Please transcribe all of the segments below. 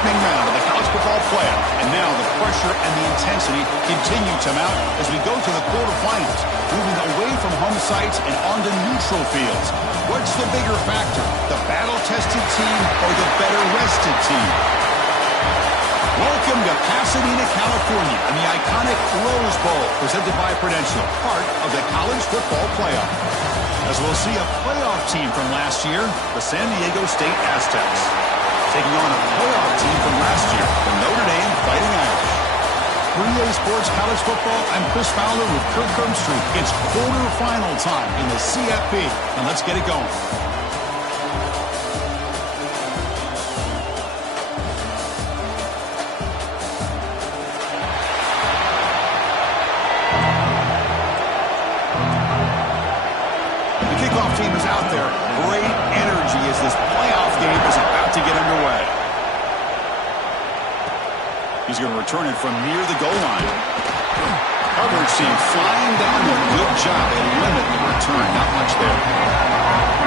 opening round of the college football playoff. And now the pressure and the intensity continue to mount as we go to the quarterfinals, moving away from home sites and onto neutral fields. What's the bigger factor, the battle-tested team or the better-rested team? Welcome to Pasadena, California, and the iconic Rose Bowl, presented by Prudential, part of the college football playoff. As we'll see a playoff team from last year, the San Diego State Aztecs, taking on a playoff team from last year, the Notre Dame Fighting Irish. 3A Sports College Football, I'm Chris Fowler with Kirk Herbstreit. It's quarterfinal time in the CFP, and let's get it going. Team is out there. Great energy as this playoff game is about to get underway. He's going to return it from near the goal line. Coverage team flying down there. Good job. They limit the return. Not much there.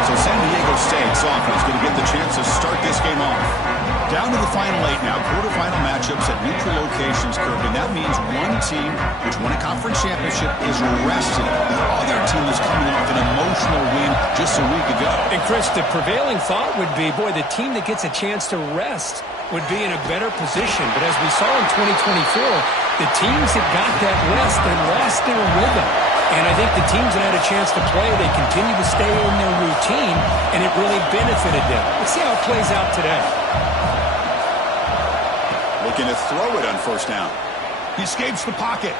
So San Diego State's offense going to get the chance to start this game off. Down to the final 8 now. Quarterfinal matchups at neutral locations, Kirk. And that means one team which won a conference championship is rested. The other team is coming off an emotional win just a week ago. And Chris, the prevailing thought would be, boy, the team that gets a chance to rest would be in a better position. But as we saw in 2024, the teams that got that rest, they lost their rhythm. And I think the teams that had a chance to play, they continue to stay in their routine, and it really benefited them. Let's see how it plays out today. Looking to throw it on first down. He escapes the pocket.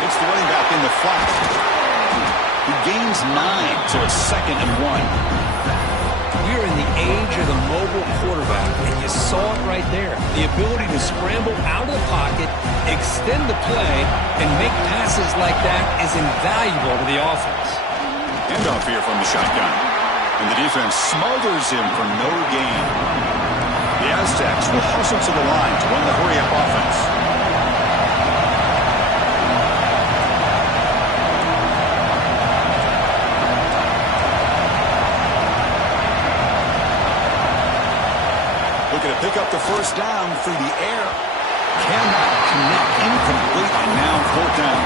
It's the running back in the flat. He gains 9, so it's 2nd and 1. We're in the age of the mobile quarterback, and you saw it right there. The ability to scramble out of the pocket, extend the play, and make passes like that is invaluable to the offense. Handoff here from the shotgun. And the defense smothers him for no gain. The Aztecs will hustle to the line to run the hurry-up offense. Looking to pick up the first down through the air. Cannot connect, incomplete, and now 4th down.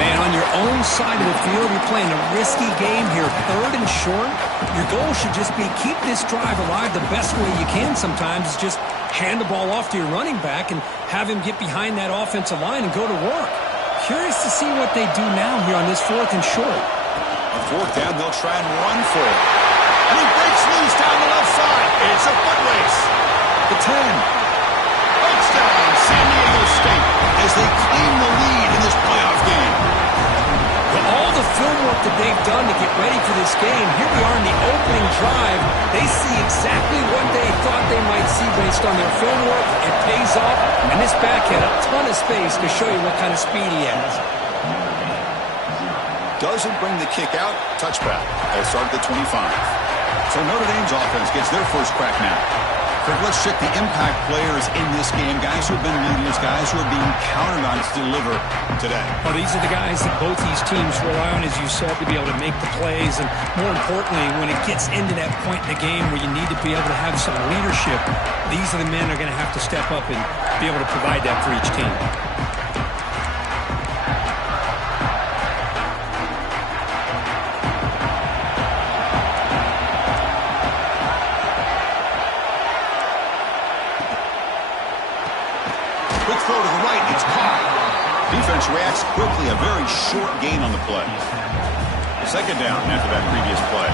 Man, on your own side of the field, you're playing a risky game here. 3rd and short. Your goal should just be keep this drive alive the best way you can sometimes. Is just hand the ball off to your running back and have him get behind that offensive line and go to work. Curious to see what they do now here on this 4th and short. On 4th down, they'll try and run for it. And he breaks loose down the left side. It's a foot race. The 10. Touchdown, San Diego State, as they claim the lead in this playoff game. Well, all the film work that they've done to get ready for this game, here we are in the opening drive. They see exactly what they thought they might see based on their film work. It pays off, and this back had a ton of space to show you what kind of speed he has. Doesn't bring the kick out. Touchback. They start at the 25. So Notre Dame's offense gets their first crack now. Kirk, let's check the impact players in this game. Guys who have been leaders, guys who are being counted on to deliver today. Well, these are the guys that both these teams rely on, as you said, to be able to make the plays. And more importantly, when it gets into that point in the game where you need to be able to have some leadership, these are the men that are going to have to step up and be able to provide that for each team. Throw to the right, it's caught. Defense reacts quickly, a very short gain on the play. 2nd down after that previous play.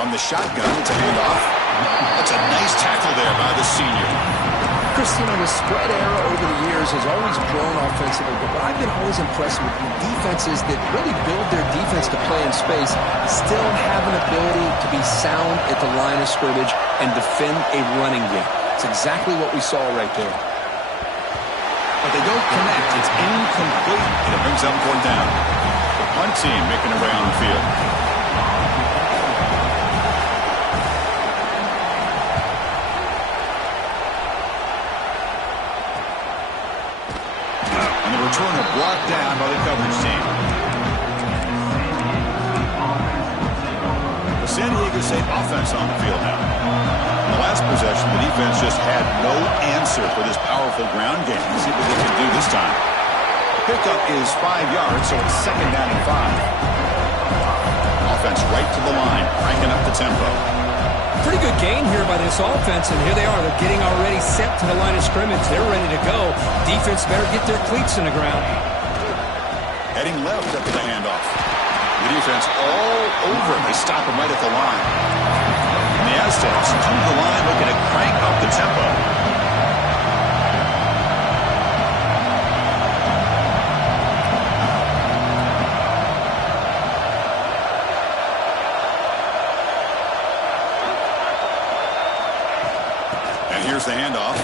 From the shotgun, it's a handoff. That's a nice tackle there by the senior. Chris, the spread era over the years has always grown offensively, but what I've been always impressed with defenses that really build their defense to play in space still have an ability to be sound at the line of scrimmage and defend a running game. It's exactly what we saw right there. But they don't connect. It's incomplete, and it brings up 4th down. The punt team making their way on the field. Returner blocked down by the coverage team. San Diego State offense on the field now. In the last possession, the defense just had no answer for this powerful ground game. Let's see what they can do this time. The pickup is 5 yards, so it's 2nd down and 5. Offense right to the line, cranking up the tempo. Pretty good gain here by this offense, and here they are. They're getting already set to the line of scrimmage. They're ready to go. Defense better get their cleats in the ground. Heading left after the handoff. The defense all over. They stop him right at the line. And the Aztecs come to the line looking to crank up the tempo. And here's the handoff.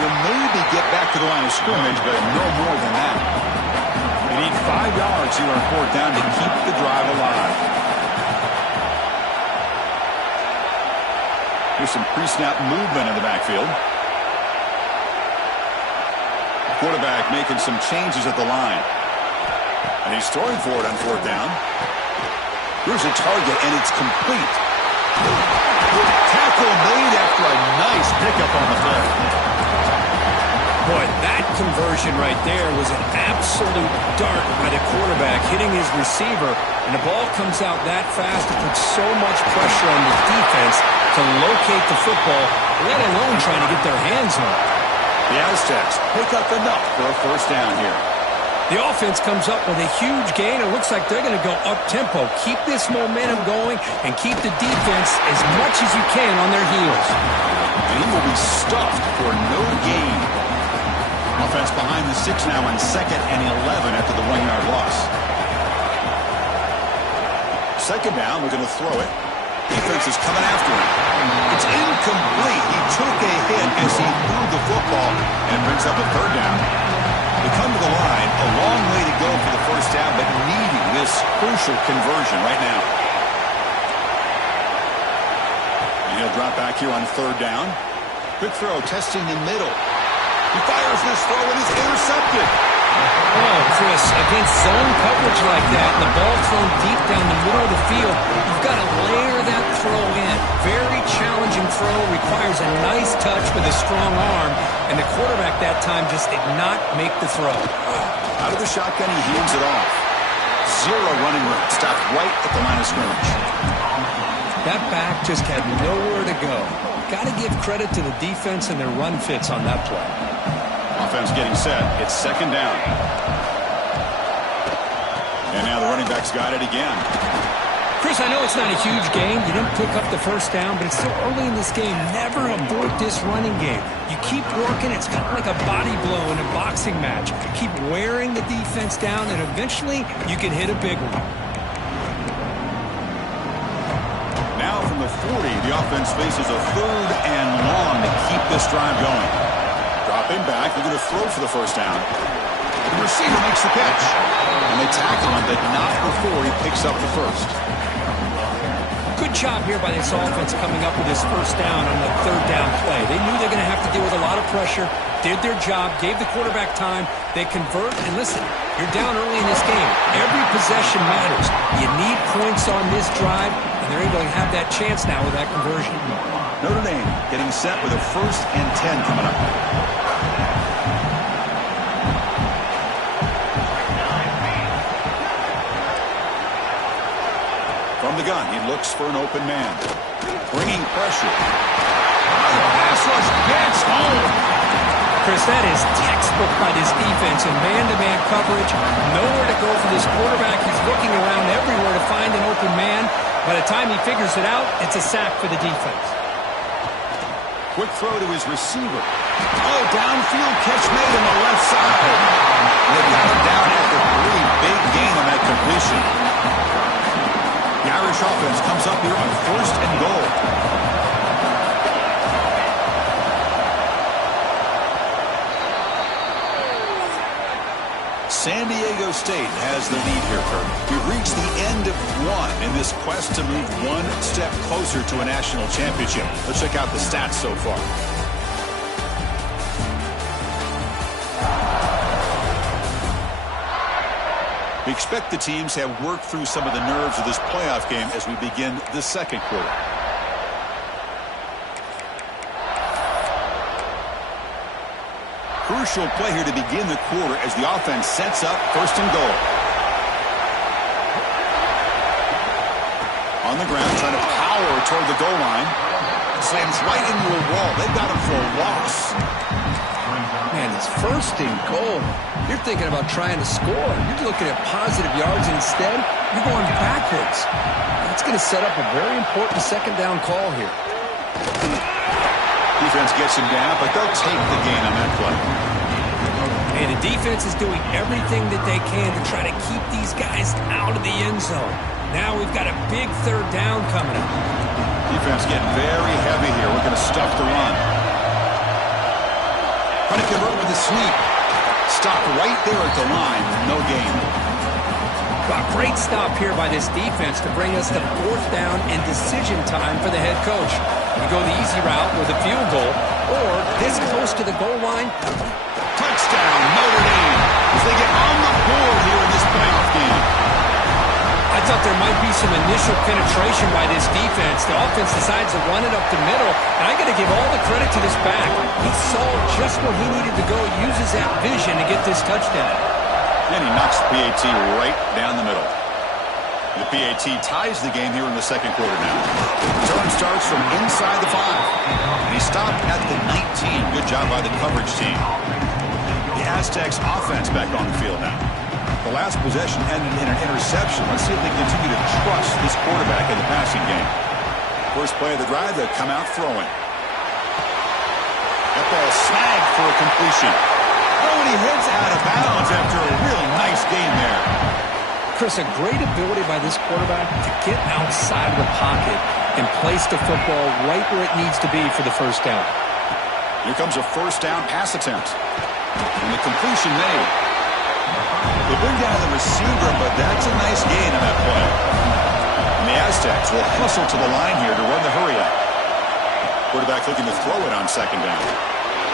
You'll maybe get back to the line of scrimmage, but no more than that. You need 5 yards here on 4th down to keep the drive alive. Here's some pre-snap movement in the backfield. Quarterback making some changes at the line. And he's throwing for it on 4th down. Here's a target, and it's complete. Tackle made after a nice pickup on the play. Boy, that conversion right there was an absolute dart by the quarterback hitting his receiver, and the ball comes out that fast. It puts so much pressure on the defense to locate the football, let alone trying to get their hands on it. The Aztecs pick up enough for a 1st down here. The offense comes up with a huge gain. It looks like they're going to go up-tempo. Keep this momentum going and keep the defense as much as you can on their heels. And he will be stuffed for no gain. Offense behind the 6 now on 2nd and 11 after the 1-yard loss. 2nd down, we're going to throw it. Defense is coming after him. It's incomplete. He took a hit as he threw the football and brings up a 3rd down. They come to the line, a long way to go for the 1st down, but needing this crucial conversion right now. And he'll drop back here on 3rd down. Quick throw, testing the middle. He fires this throw and is intercepted. Oh, Chris, against zone coverage like that, the ball thrown deep down the middle of the field, you've got to layer that throw in. Very challenging throw, requires a nice touch with a strong arm, and the quarterback that time just did not make the throw. Out of the shotgun, he hands it off. 0 running room, stopped right at the line of scrimmage. That back just had nowhere to go. Got to give credit to the defense and their run fits on that play. Offense getting set. It's 2nd down. And now the running back's got it again. Chris, I know it's not a huge gain. You didn't pick up the 1st down, but it's still early in this game. Never abort this running game. You keep working. It's kind of like a body blow in a boxing match. Keep wearing the defense down, and eventually you can hit a big one. Now from the 40, the offense faces a 3rd and long to keep this drive going. Dropping back, they're going to throw for the 1st down. The receiver makes the catch. And they tackle him, but not before he picks up the 1st. Good job here by this offense coming up with this 1st down on the 3rd down play. They knew they're going to have to deal with a lot of pressure, did their job, gave the quarterback time. They convert, and listen, you're down early in this game. Every possession matters. You need points on this drive, and they're able to have that chance now with that conversion. Notre Dame getting set with a 1st and 10 coming up. From the gun, he looks for an open man. Bringing pressure. Pass rush gets home. Chris, that is textbook by this defense in man-to-man coverage. Nowhere to go for this quarterback. He's looking around everywhere to find an open man. By the time he figures it out, it's a sack for the defense. Quick throw to his receiver. Oh, downfield catch made on the left side. They got him down after a really big gain on that completion. The Irish offense comes up here on 1st and goal. San Diego State has the lead here, Kirk. We've reached the end of 1 in this quest to move 1 step closer to a national championship. Let's check out the stats so far. We expect the teams have worked through some of the nerves of this playoff game as we begin the second quarter. Crucial play here to begin the quarter as the offense sets up first and goal. On the ground, trying to power toward the goal line. Slams right into a wall. They've got him for a loss. Man, it's first and goal. You're thinking about trying to score. You're looking at positive yards, and instead, you're going backwards. That's going to set up a very important second down call here. Defense gets him down, but they'll take the gain on that play. And the defense is doing everything that they can to try to keep these guys out of the end zone. Now we've got a big third down coming up. Defense getting very heavy here. We're going to stuff the run. Trying to convert with a sweep. Stopped right there at the line. No gain. A great stop here by this defense to bring us to fourth down and decision time for the head coach. You go the easy route with a field goal, or this close to the goal line. Touchdown, Notre Dame, as they get on the board here in this playoff game. I thought there might be some initial penetration by this defense. The offense decides to run it up the middle, and I got to give all the credit to this back. He saw just where he needed to go, uses that vision to get this touchdown. And he knocks the PAT right down the middle. The PAT ties the game here in the second quarter now. Return starts from inside the 5. And he stopped at the 19. Good job by the coverage team. The Aztecs offense back on the field now. The last possession ended in an interception. Let's see if they continue to trust this quarterback in the passing game. First play of the drive, they come out throwing. That ball snagged for a completion. Oh, and he heads out of bounds after a really nice game there. Chris, a great ability by this quarterback to get outside of the pocket and place the football right where it needs to be for the first down. Here comes a first down pass attempt. And the completion made. They bring down the receiver, but that's a nice gain on that play. And the Aztecs will hustle to the line here to run the hurry up. Quarterback looking to throw it on second down.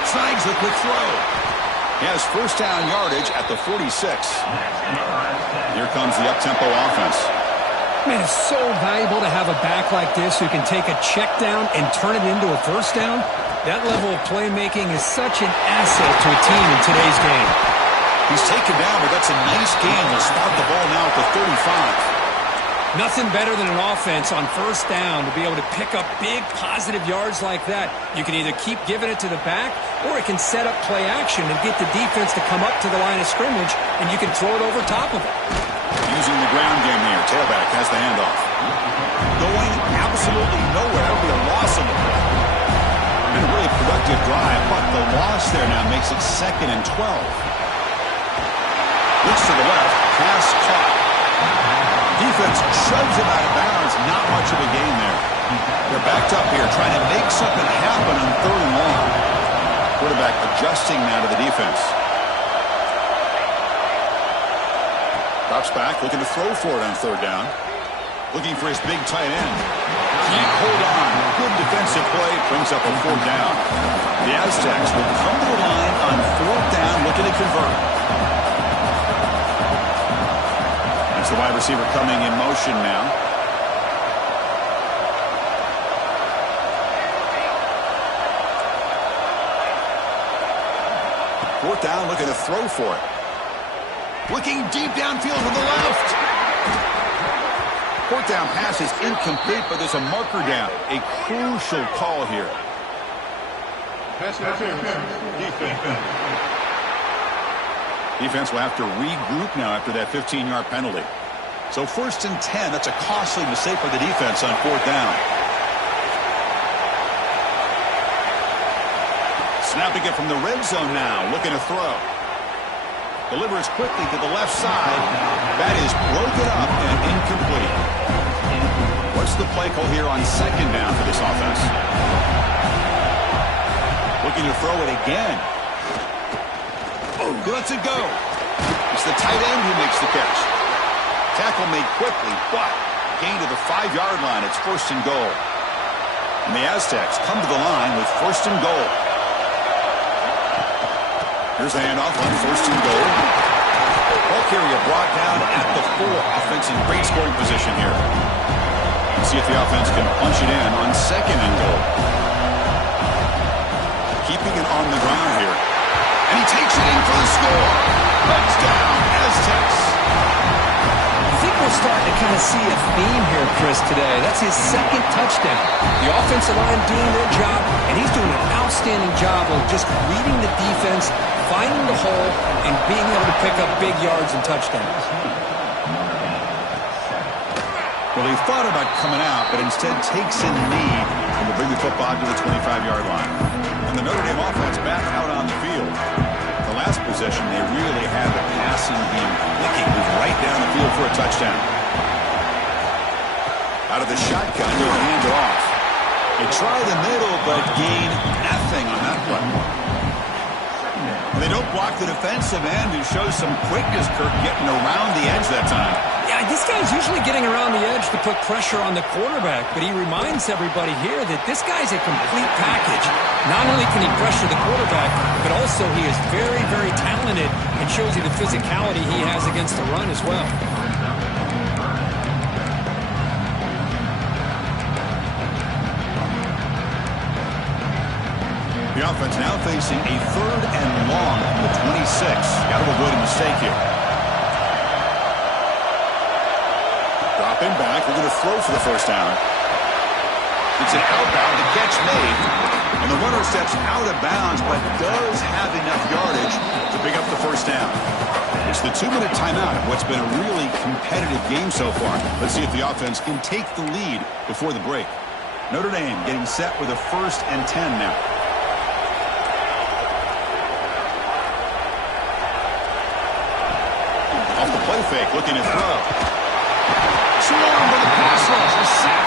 Snags the quick throw. He has first down yardage at the 46. Here comes the up-tempo offense. Man, it's so valuable to have a back like this who can take a check down and turn it into a first down. That level of playmaking is such an asset to a team in today's game. He's taken down, but that's a nice gain. He'll spot the ball now at the 35. Nothing better than an offense on first down to be able to pick up big positive yards like that. You can either keep giving it to the back, or it can set up play action and get the defense to come up to the line of scrimmage, and you can throw it over top of it. Using the ground game here. Tailback has the handoff. Going absolutely nowhere. That would be a loss on the play. And a really productive drive, but the loss there now makes it 2nd and 12. Looks to the left. Pass caught. Defense shoves him out of bounds. Not much of a gain there. They're backed up here, trying to make something happen on 3rd and long. Quarterback adjusting now to the defense. Drops back, looking to throw for it on 3rd down. Looking for his big tight end. Can't hold on. Good defensive play. Brings up a 4th down. The Aztecs will come to the line on 4th down, looking to convert. The wide receiver coming in motion now. Fourth down, looking to throw for it. Looking deep downfield to the left. Fourth down pass is incomplete, but there's a marker down. A crucial call here. Defense will have to regroup now after that 15-yard penalty. So 1st and 10, that's a costly mistake for the defense on 4th down. Snapping it from the red zone now, looking to throw. Delivers quickly to the left side. That is broken up and incomplete. What's the play call here on 2nd down for this offense? Looking to throw it again. He lets it go. It's the tight end who makes the catch. Tackle made quickly, but gain to the 5-yard line. It's 1st and goal. And the Aztecs come to the line with 1st and goal. Here's the handoff on 1st and goal. Ball carrier brought down at the 4. Offense in great scoring position here. Let's see if the offense can punch it in on 2nd and goal. Keeping it on the ground here. And he takes it in for the score. Touchdown, Aztecs. I think we're starting to kind of see a theme here, Chris, today. That's his 2nd touchdown. The offensive line doing their job, and he's doing an outstanding job of just reading the defense, finding the hole, and being able to pick up big yards and touchdowns. Well, he thought about coming out, but instead takes in lead and will bring the football to the 25-yard line. And the Notre Dame offense back out on the field. The last possession, they really had the passing game clicking, move right down the field for a touchdown. Out of the shotgun, they'll hand it off. They try the middle, but gain nothing on that play. And they don't block the defensive end, who shows some quickness, Kirk, getting around the edge that time. Yeah, this guy's usually getting around the edge to put pressure on the quarterback, but he reminds everybody here that this guy's a complete package. Not only can he pressure the quarterback, but also he is very, very talented and shows you the physicality he has against the run as well. The offense now facing a 3rd and long from the 26. Got to avoid a mistake here. Dropping back, they're going to throw for the 1st down. It's an outbound, the catch made, and the runner steps out of bounds, but does have enough yardage to pick up the 1st down. It's the 2-minute timeout of what's been a really competitive game so far. Let's see if the offense can take the lead before the break. Notre Dame getting set with a 1st and 10 now. Off the play fake, looking to throw. Swarmed by the pass rush, a sack.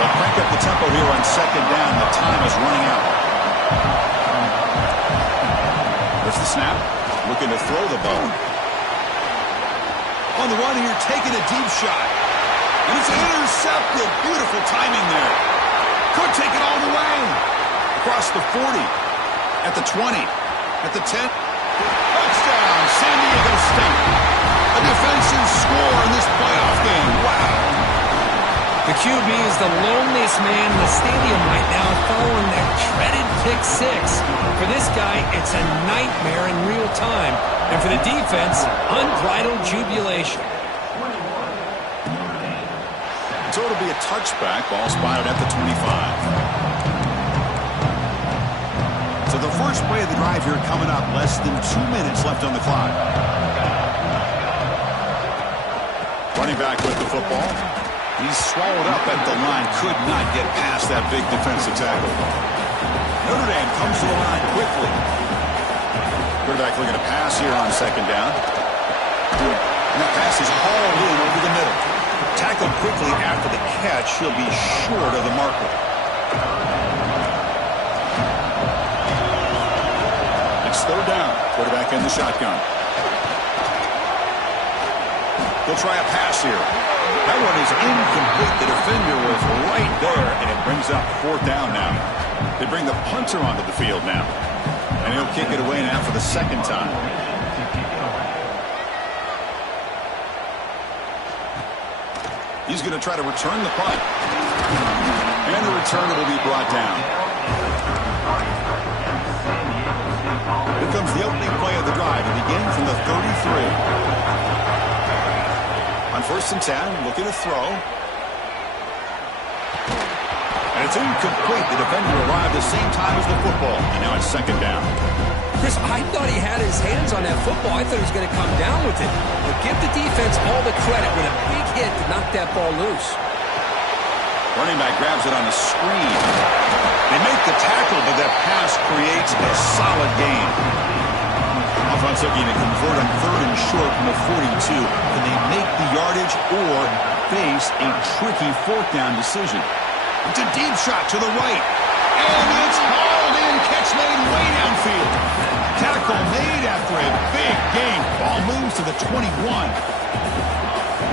They'll crank up the tempo here on 2nd down. The time is running out. There's the snap. Looking to throw the ball. On the run here, taking a deep shot. And it's intercepted. Beautiful timing there. Could take it all the way. Across the 40. At the 20. At the 10. Touchdown, San Diego State. A defensive score in this playoff game. Wow. The QB is the loneliest man in the stadium right now following that dreaded pick 6. For this guy, it's a nightmare in real time. And for the defense, unbridled jubilation. So it'll be a touchback. Ball spotted at the 25. So the first play of the drive here coming up. Less than 2 minutes left on the clock. Running back with the football. He's swallowed up at the line. Could not get past that big defensive tackle. Notre Dame comes to the line quickly. Quarterback looking to pass here on 2nd down. And that pass is hauled in over the middle. Tackled quickly after the catch. He'll be short of the marker. It's 3rd down. Quarterback in the shotgun. He'll try a pass here. That one is incomplete. The defender was right there, and it brings up 4th down now. They bring the punter onto the field now. And he'll kick it away now for the 2nd time. He's going to try to return the punt. And the return will be brought down. Here comes the opening play of the drive. It begins from the 33. On 1st and 10, looking to throw. And it's incomplete. The defender arrived the same time as the football. And now it's 2nd down. Chris, I thought he had his hands on that football. I thought he was going to come down with it. But give the defense all the credit with a big hit to knock that ball loose. Running back grabs it on the screen. They make the tackle, but that pass creates a solid gain. Offense looking to convert on 3rd and short from the 42. Can they make the yardage or face a tricky 4th down decision? It's a deep shot to the right. And it's hauled in. Catch made way downfield. Tackle made after a big gain. Ball moves to the 21.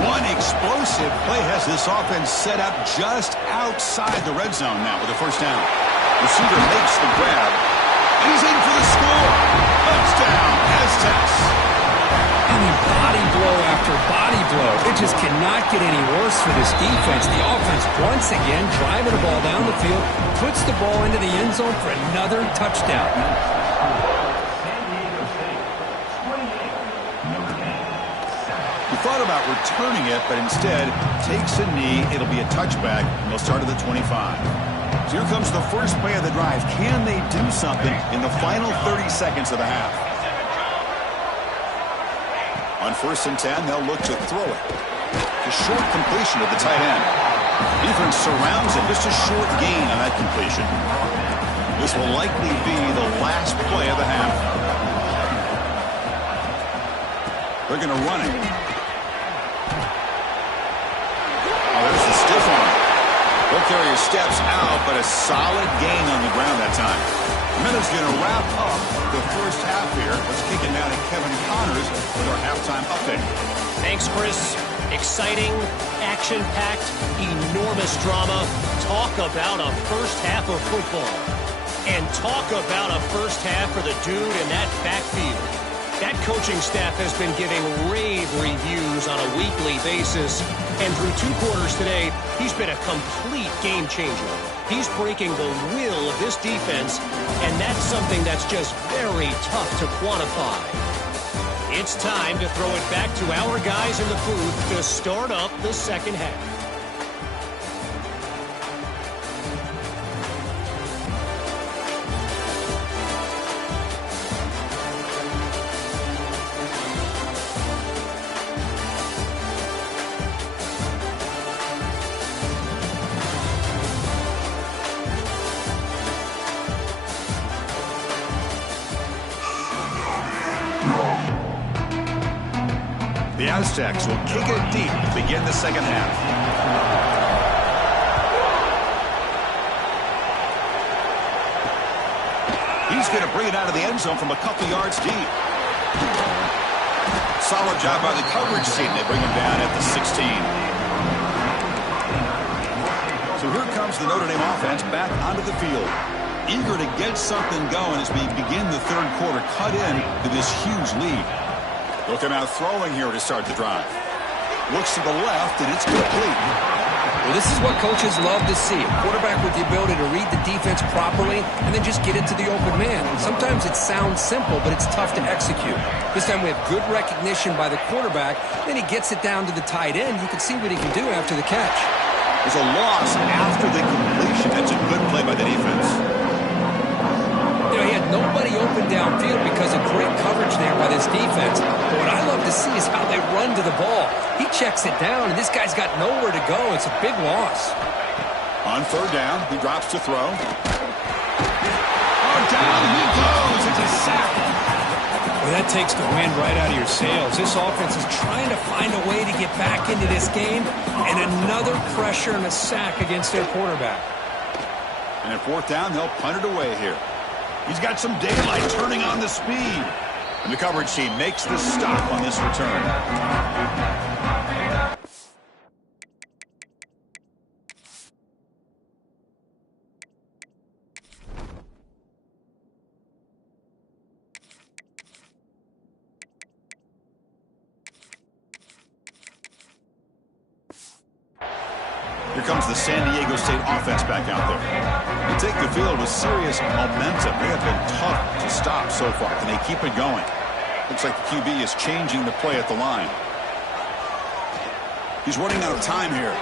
One explosive play has this offense set up just outside the red zone now with a 1st down. Receiver makes the grab. And he's in for the score. Touchdown, Aztecs. I mean, just cannot get any worse for this defense. The offense once again driving the ball down the field, puts the ball into the end zone for another touchdown. He thought about returning it, but instead takes a knee. It'll be a touchback, and they'll start at the 25. So here comes the first play of the drive. Can they do something in the final 30 seconds of the half? On 1st and 10, they'll look to throw it. A short completion to the tight end. Defense surrounds it. Just a short gain on that completion. This will likely be the last play of the half. They're going to run it. Oh, there's the stiff arm. He'll carry his steps out, but a solid gain on the ground that time. Minutes going to wrap up the first half here. Let's kick it now to Kevin Connors with our halftime update. Thanks, Chris. Exciting, action-packed, enormous drama. Talk about a first half of football. And talk about a first half for the dude in that backfield. That coaching staff has been giving rave reviews on a weekly basis. And through 2 quarters today, he's been a complete game changer. He's breaking the will of this defense, and that's something that's just very tough to quantify. It's time to throw it back to our guys in the booth to start up the second half. The Aztecs will kick it deep to begin the second half. He's going to bring it out of the end zone from a couple yards deep. Solid job by the coverage team. They bring him down at the 16. So here comes the Notre Dame offense back onto the field. Eager to get something going as we begin the third quarter. Cut in to this huge lead. They'll come out throwing here to start the drive. Looks to the left, and it's complete. Well, this is what coaches love to see. A quarterback with the ability to read the defense properly and then just get it to the open man. Sometimes it sounds simple, but it's tough to execute. This time we have good recognition by the quarterback. Then he gets it down to the tight end. You can see what he can do after the catch. There's a loss after the completion. That's a good play by the defense. You know, he had nobody open downfield because of great coverage there by this defense. But what I love to see is how they run to the ball. He checks it down, and this guy's got nowhere to go. It's a big loss. On 3rd down, he drops to throw. Oh, down he goes. It's a sack. Well, that takes the wind right out of your sails. This offense is trying to find a way to get back into this game, and another pressure and a sack against their quarterback. And at 4th down, they'll punt it away here. He's got some daylight turning on the speed. And the coverage team makes the stop on this return. Here comes the San Diego State offense back out there. They take the field with serious momentum. They have been tough to stop so far. Can they keep it going? Looks like the QB is changing the play at the line. He's running out of time here.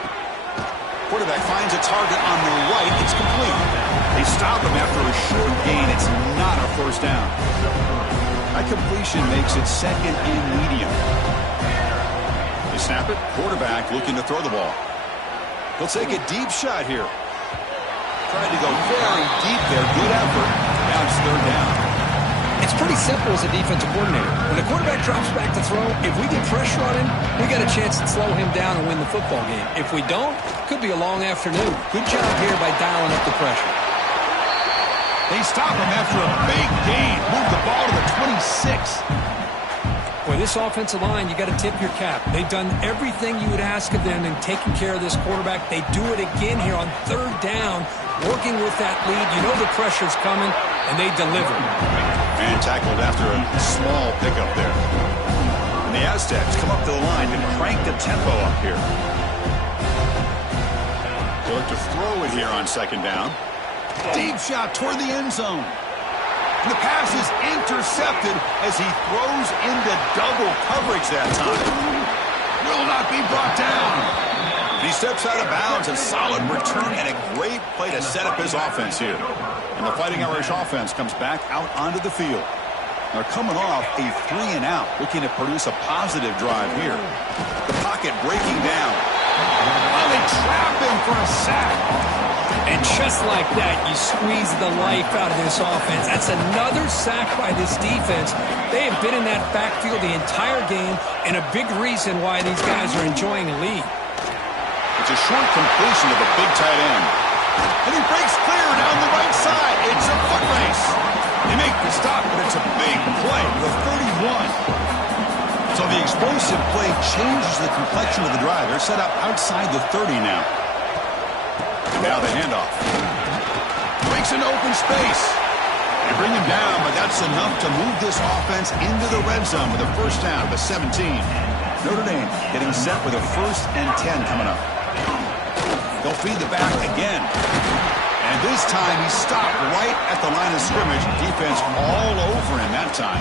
Quarterback finds a target on the right. It's complete. They stop him after a short gain. It's not a first down. That completion makes it 2nd and medium. They snap it. Quarterback looking to throw the ball. He'll take a deep shot here. Trying to go very deep there. Good effort. Now it's 3rd down. It's pretty simple as a defensive coordinator. When the quarterback drops back to throw, if we get pressure on him, we got a chance to slow him down and win the football game. If we don't, it could be a long afternoon. Good job here by dialing up the pressure. They stop him after a big gain. Move the ball to the 26. Boy, this offensive line, you got to tip your cap. They've done everything you would ask of them in taking care of this quarterback. They do it again here on 3rd down, working with that lead. You know the pressure's coming, and they deliver. And tackled after a small pickup there. And the Aztecs come up to the line and crank the tempo up here. They look to throw it here on second down. Deep shot toward the end zone. And the pass is intercepted as he throws into double coverage that time. Will not be brought down. And he steps out of bounds. A solid return and a great play to set up his offense here. And the Fighting Irish offense comes back out onto the field. They're coming off a 3-and-out, looking to produce a positive drive here. The pocket breaking down. Well, they trap him for a sack. And just like that, you squeeze the life out of this offense. That's another sack by this defense. They have been in that backfield the entire game, and a big reason why these guys are enjoying a lead. It's a short completion of a big tight end. And he breaks clear down the right side. It's a foot race. They make the stop, but it's a big play with 31. So the explosive play changes the complexion of the drive. They're set up outside the 30 now. Now the handoff. Breaks into open space. They bring him down, but that's enough to move this offense into the red zone with a first down of 17. Notre Dame getting set with a 1st and 10 coming up. They'll feed the back again. And this time he stopped right at the line of scrimmage. Defense all over him that time.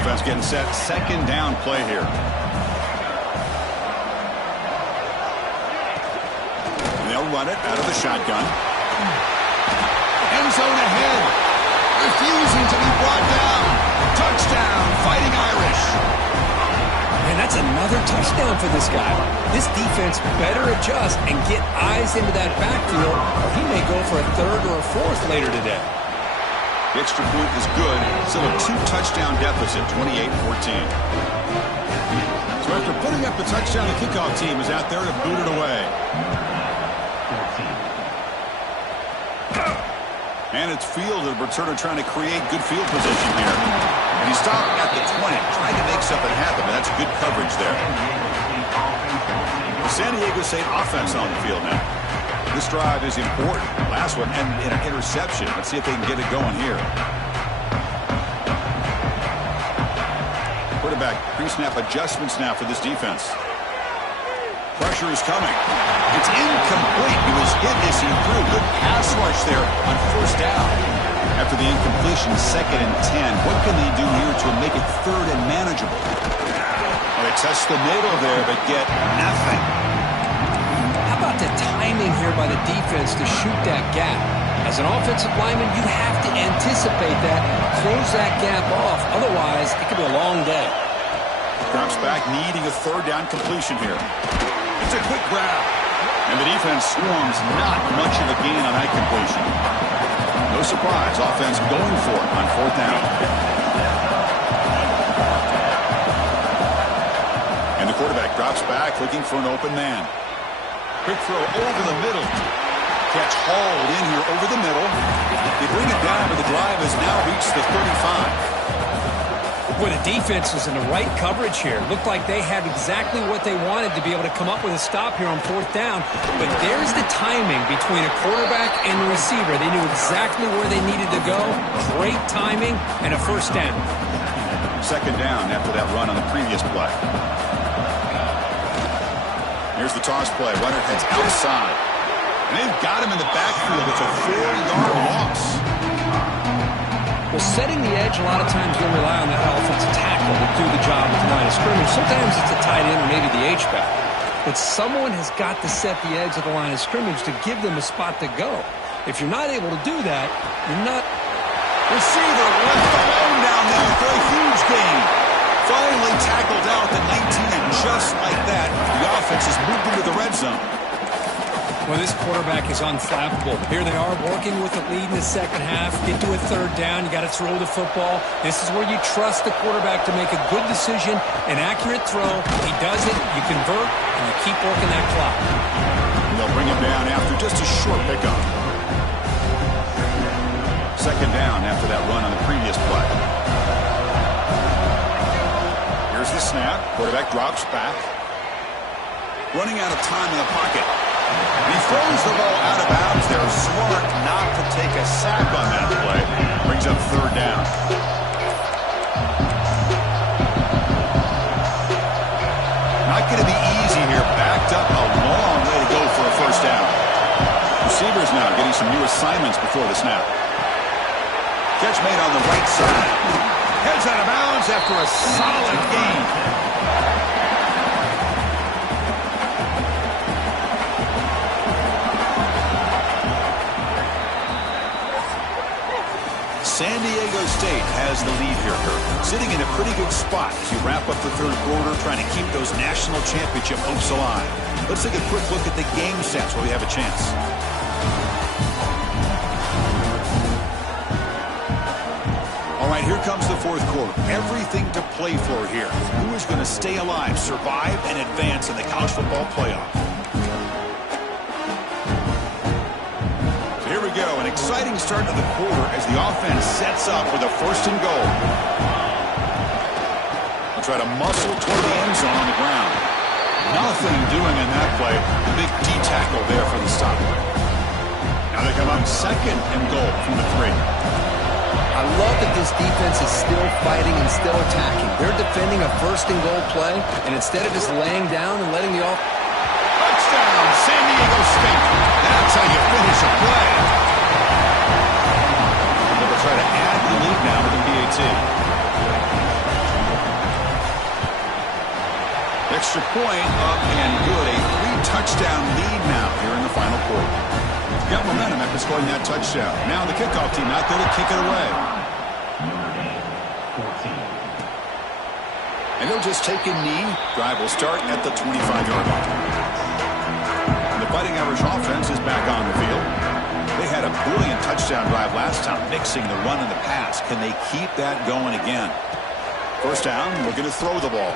Offense getting set. Second down play here. And they'll run it out of the shotgun. End zone ahead. Refusing to be brought down. Touchdown, Fighting Irish. And that's another touchdown for this guy. This defense better adjust and get eyes into that backfield, or he may go for a 3rd or a 4th later today. The extra point is good. Still a 2-touchdown deficit, 28-14. So after putting up the touchdown, the kickoff team is out there to boot it away. And it's fielded. Returner trying to create good field position here. And he stopped at the 20, trying to make something happen, but that's good coverage there. The San Diego State offense on the field now. This drive is important. Last one and an interception. Let's see if they can get it going here. Quarterback pre-snap adjustments now for this defense. Pressure is coming. It's incomplete. He was hit as he threw. Good pass rush there on 1st down. After the incompletion, 2nd and 10. What can they do here to make it 3rd and manageable? Well, they test the middle there, but get nothing. How about the timing here by the defense to shoot that gap? As an offensive lineman, you have to anticipate that, close that gap off. Otherwise, it could be a long day. Drops back, needing a 3rd down completion here. It's a quick grab. And the defense swarms not much of a gain on that completion. No surprise, offense going for it on 4th down. And the quarterback drops back, looking for an open man. Quick throw over the middle. Catch hauled in here over the middle. They bring it down, but the drive has now reached the 35. Boy, the defense was in the right coverage here. Looked like they had exactly what they wanted to be able to come up with a stop here on 4th down. But there's the timing between a quarterback and the receiver. They knew exactly where they needed to go. Great timing and a 1st down. 2nd down after that run on the previous play. Here's the toss play. Runner heads outside. And they've got him in the backfield. It's a 4-yard loss. Well, setting the edge, a lot of times you'll rely on that offensive tackle to do the job at the line of scrimmage. Sometimes it's a tight end or maybe the H-back. But someone has got to set the edge of the line of scrimmage to give them a spot to go. If you're not able to do that, you're not... Receiver left alone down there for a huge gain. Finally tackled out at the 19, and just like that, the offense has moved into the red zone. Well, this quarterback is unflappable. Here they are working with the lead in the 2nd half. Get to a 3rd down. You got to throw the football. This is where you trust the quarterback to make a good decision, an accurate throw. He does it, you convert, and you keep working that clock. And they'll bring him down after just a short pickup. 2nd down after that run on the previous play. Here's the snap. Quarterback drops back. Running out of time in the pocket. He throws the ball out of bounds there. Smart not to take a sack on that play. Brings up 3rd down. receivers now getting some new assignments before the snap. Catch made on the right side. Heads out of bounds after a solid gain. San Diego State has the lead here, Kirk. Sitting in a pretty good spot as you wrap up the third quarter, trying to keep those national championship hopes alive. Let's take a quick look at the game stats where we have a chance. All right, here comes the fourth quarter. Everything to play for here. Who is going to stay alive, survive, and advance in the college football playoff? Here we go, an exciting start to the quarter as the offense sets up with a 1st and goal. They'll try to muscle toward the end zone on the ground. Nothing doing in that play. The big D tackle there for the stop. Now they come up 2nd and goal from the 3. I love that this defense is still fighting and still attacking. They're defending a 1st and goal play, and instead of just laying down and letting the offense... Touchdown, San Diego State. That's how you finish a play. They'll try to add to the lead now with the PAT. Extra point up and good. A 3-touchdown lead now here in the final quarter. Got momentum after scoring that touchdown. Now the kickoff team out there to kick it away. And they'll just take a knee. Drive will start at the 25-yard line. The Fighting Irish offense is back on the field. They had a brilliant touchdown drive last time, mixing the run and the pass. Can they keep that going again? 1st down, looking to throw the ball.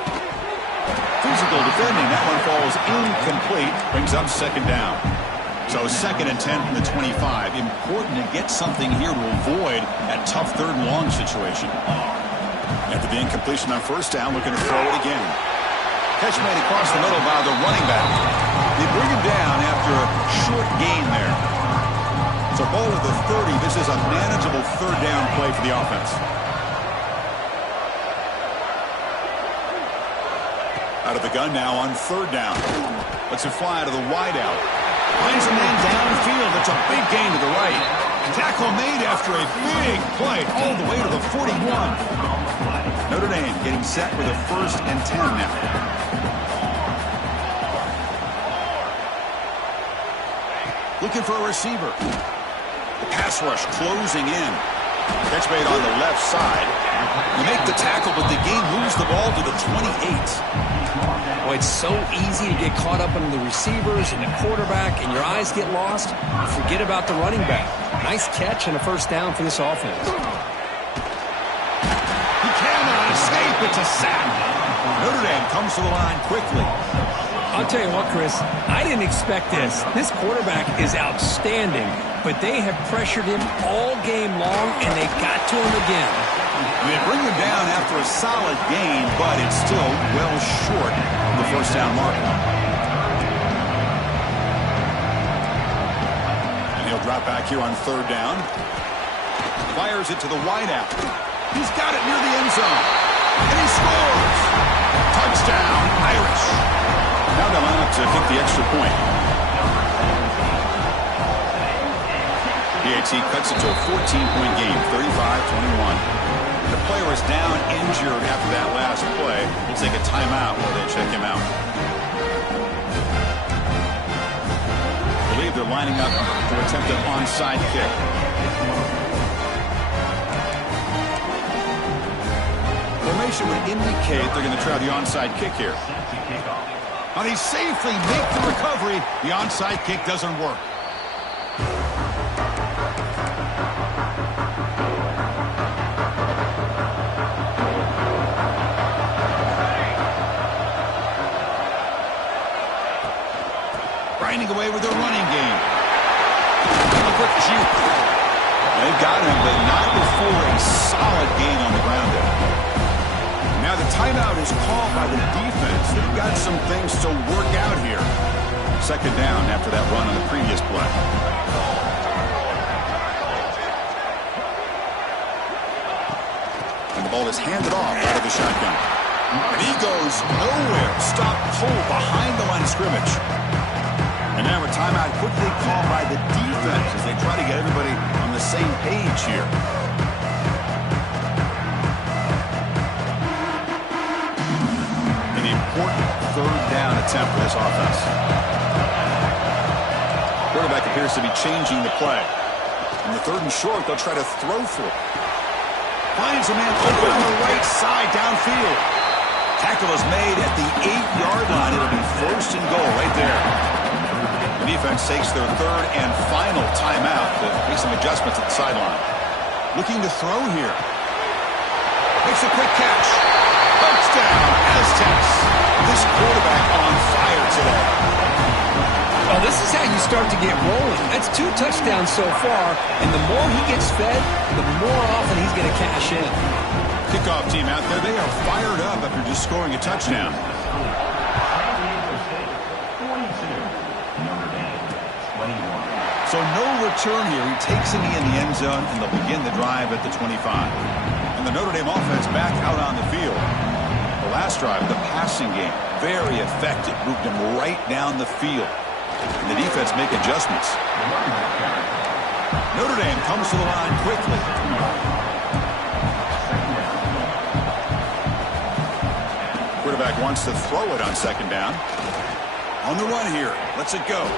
Physical defending. That one falls incomplete. Brings up 2nd down. So 2nd and 10 from the 25. Important to get something here to avoid that tough 3rd and long situation. After the incompletion on 1st down, looking to throw it again. Catch made across the middle by the running back. They bring him down after a short gain there. So ball at the 30. This is a manageable 3rd down play for the offense. Out of the gun now on 3rd down. Lets it fly to the wideout. Finds a man downfield. That's a big gain to the right. Tackle made after a big play all the way to the 41. Notre Dame getting set with a 1st and 10 now. Looking for a receiver. The pass rush closing in. Catch made on the left side. You make the tackle, but the game moves the ball to the 28. Boy, it's so easy to get caught up in the receivers and the quarterback, and your eyes get lost. Forget about the running back. Nice catch and a 1st down for this offense. He cannot escape. It's a sack. Notre Dame comes to the line quickly. I'll tell you what, Chris, I didn't expect this. This quarterback is outstanding, but they have pressured him all game long, and they got to him again. They bring him down after a solid gain, but it's still well short of the 1st down mark. And he'll drop back here on 3rd down. Fires it to the wideout. He's got it near the end zone. And he scores! Touchdown, Irish. Now they'll line up to kick the extra point. PAT cuts it to a 14-point game, 35-21. The player is down injured after that last play. We'll take a timeout while they check him out. I believe they're lining up to attempt an onside kick. Formation would indicate they're going to try the onside kick here. And he safely makes the recovery. The onside kick doesn't work. Grinding away with their running game. A quick juke. They've got him, but not before a solid gain on the ground there. Now the timeout is called by the defense. They've got some things to work out here. 2nd down after that run on the previous play. And the ball is handed off out of the shotgun. And he goes nowhere. Stop cold behind the line of scrimmage. And now a timeout quickly called by the defense as they try to get everybody on the same page here. An important third down attempt for this offense. Quarterback appears to be changing the play. On the third and short, they'll try to throw for it. Finds a man open on the right side downfield. Tackle is made at the 8-yard line. It'll be first and goal right there. The defense takes their third and final timeout to make some adjustments at the sideline. Looking to throw here. Makes a quick catch. Touchdown, Aztecs. This quarterback on fire today. Well, this is how you start to get rolling. That's 2 touchdowns so far, and the more he gets fed, the more often he's going to cash in. Kickoff team out there, they are fired up after just scoring a touchdown. So no return here. He takes him in the end zone, and they'll begin the drive at the 25. And the Notre Dame offense back out on the field. The last drive, the passing game, very effective. Moved him right down the field. And the defense make adjustments. Notre Dame comes to the line quickly. Quarterback wants to throw it on second down. On the run here. Lets it go.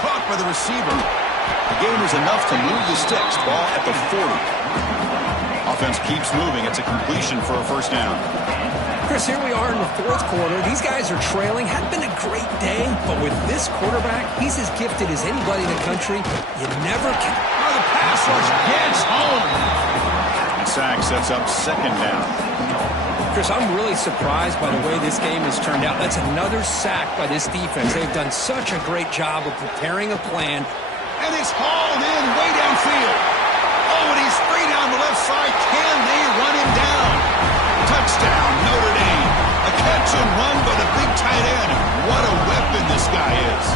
Caught by the receiver. The game is enough to move the sticks. Ball at the 40. Offense keeps moving. It's a completion for a first down. Chris, here we are in the fourth quarter. These guys are trailing. Hadn't been a great day, but with this quarterback, he's as gifted as anybody in the country. You never can. Oh, the pass rush gets home. And sack sets up second down. Chris, I'm really surprised by the way this game has turned out. That's another sack by this defense. They've done such a great job of preparing a plan. And it's hauled in way downfield. Oh, and he's free down the left side. Can they run him down? Touchdown, Notre Dame. A catch and run by the big tight end. What a weapon this guy is.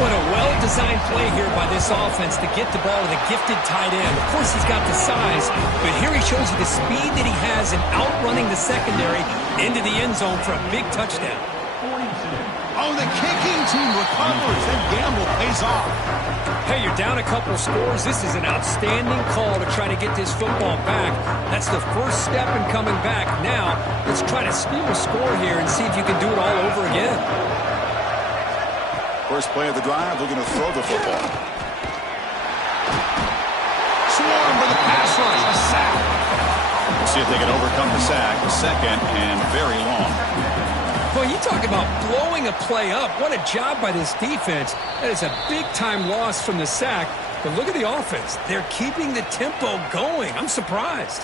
What a well-designed play here by this offense to get the ball to the gifted tight end. Of course, he's got the size, but here he shows you the speed that he has in outrunning the secondary into the end zone for a big touchdown. Oh, the kicking team recovers. That gamble pays off. Hey, you're down a couple scores. This is an outstanding call to try to get this football back. That's the first step in coming back. Now, let's try to steal a score here and see if you can do it all over again. First play of the drive, they're going to throw the football. Swarm with a pass rush, a sack. We'll see if they can overcome the sack. Second and very long. Well, you talk about blowing a play up. What a job by this defense. That is a big-time loss from the sack. But look at the offense. They're keeping the tempo going. I'm surprised.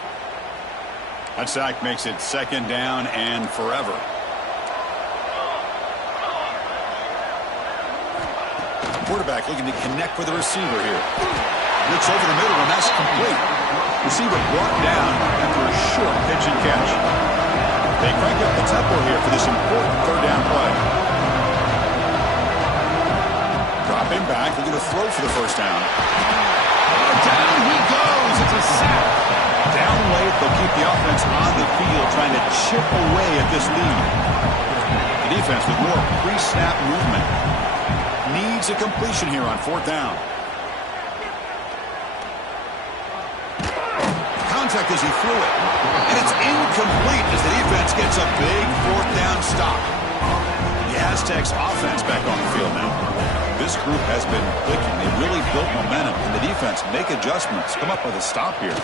That sack makes it second down and forever. Quarterback looking to connect with the receiver here. Looks over the middle, and that's complete. Receiver brought down after a short pitch and catch. They crank up the tempo here for this important third down play. Dropping back, they're going to throw for the first down. Oh, down he goes. It's a sack. Down late, they'll keep the offense on the field trying to chip away at this lead. The defense with more pre-snap movement. Needs a completion here on fourth down. Contact as he threw it. And it's incomplete as the defense gets a big fourth down stop. The Aztecs offense back on the field now. This group has been clicking. They really built momentum, and the defense make adjustments. Come up with a stop here.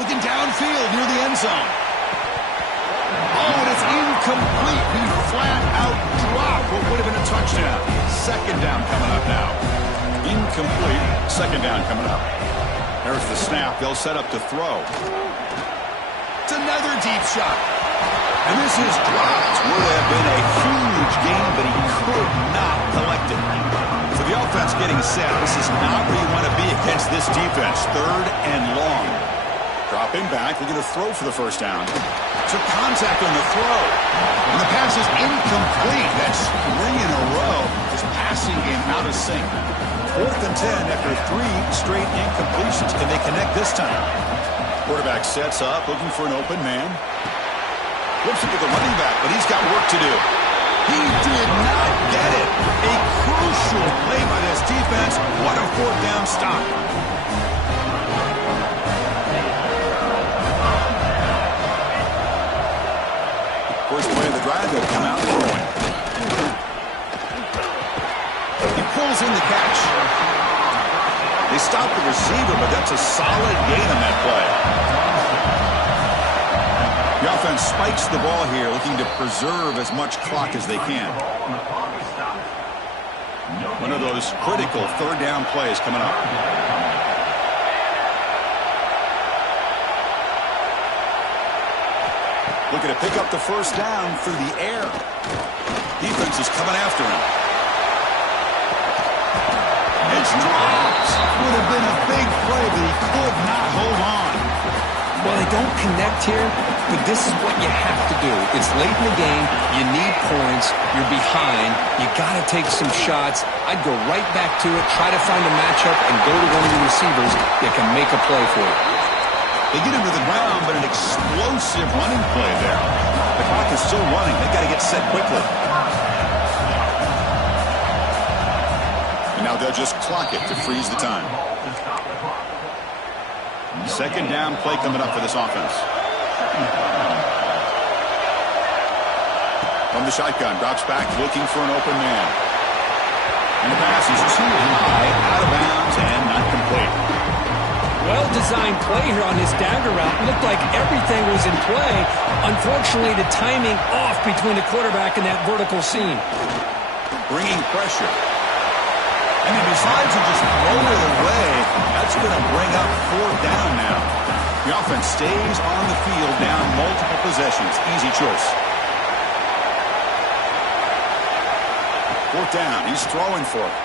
Looking downfield near the end zone. Oh, and it's incomplete. He flat out dropped what would have been a touchdown. Second down coming up now. Incomplete. Second down coming up. There's the snap. They'll set up to throw. It's another deep shot. And this is dropped. Would have been a huge game, but he could not collect it. So the offense getting set. This is not where you want to be against this defense. Third and long. Dropping back. They're going to throw for the first down. Took contact on the throw. And the pass is incomplete. That's 3 in a row. His passing game out of sync. 4th and 10 after 3 straight incompletions. Can they connect this time? Quarterback sets up, looking for an open man. Flips it to the running back, but he's got work to do. He did not get it. A crucial play by this defense. What a fourth down stop. First play of the drive, they'll come out throwing. He pulls in the catch. They stop the receiver, but that's a solid gain on that play. The offense spikes the ball here, looking to preserve as much clock as they can. One of those critical third down plays coming up. Looking to pick up the first down through the air. Defense is coming after him. It's dropped. Would have been a big play, but he could not hold on. Well, they don't connect here, but this is what you have to do. It's late in the game. You need points. You're behind. You got to take some shots. I'd go right back to it, try to find a matchup, and go to one of the receivers that can make a play for you. They get him to the ground, but an explosive running play there. The clock is still running. They got to get set quickly. And now they'll just clock it to freeze the time. Second down play coming up for this offense. From the shotgun, drops back, looking for an open man. And the pass is too high, out of bounds, and not complete. Well-designed play here on this dagger route. Looked like everything was in play. Unfortunately, the timing off between the quarterback and that vertical seam. Bringing pressure. I mean, besides to just throw it away, that's going to bring up fourth down now. The offense stays on the field, down multiple possessions. Easy choice. Fourth down. He's throwing for it.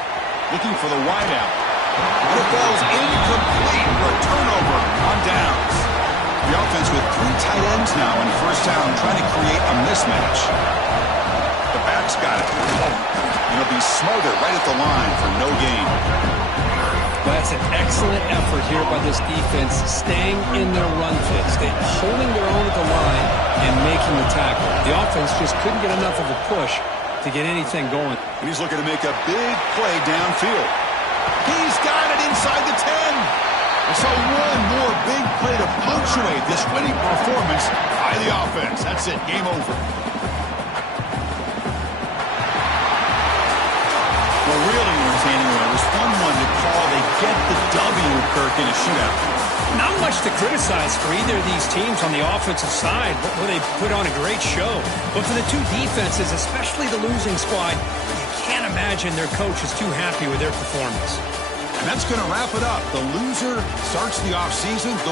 Looking for the wideout. And it falls incomplete for a turnover on downs. The offense with 3 tight ends now in first down, trying to create a mismatch. The back's got it. And it'll be smothered right at the line for no gain. That's an excellent effort here by this defense, staying in their run fits. They're holding their own at the line and making the tackle. The offense just couldn't get enough of a push to get anything going. And he's looking to make a big play downfield. He's got it inside the 10. And so one more big play to punctuate this winning performance by the offense. That's it. Game over. Well, really entertaining one. It was fun one to call. They get the W, Kirk, in a shootout. Not much to criticize for either of these teams on the offensive side, but they put on a great show. But for the two defenses, especially the losing squad, you can't imagine their coach is too happy with their performance. And that's going to wrap it up. The loser starts the offseason. The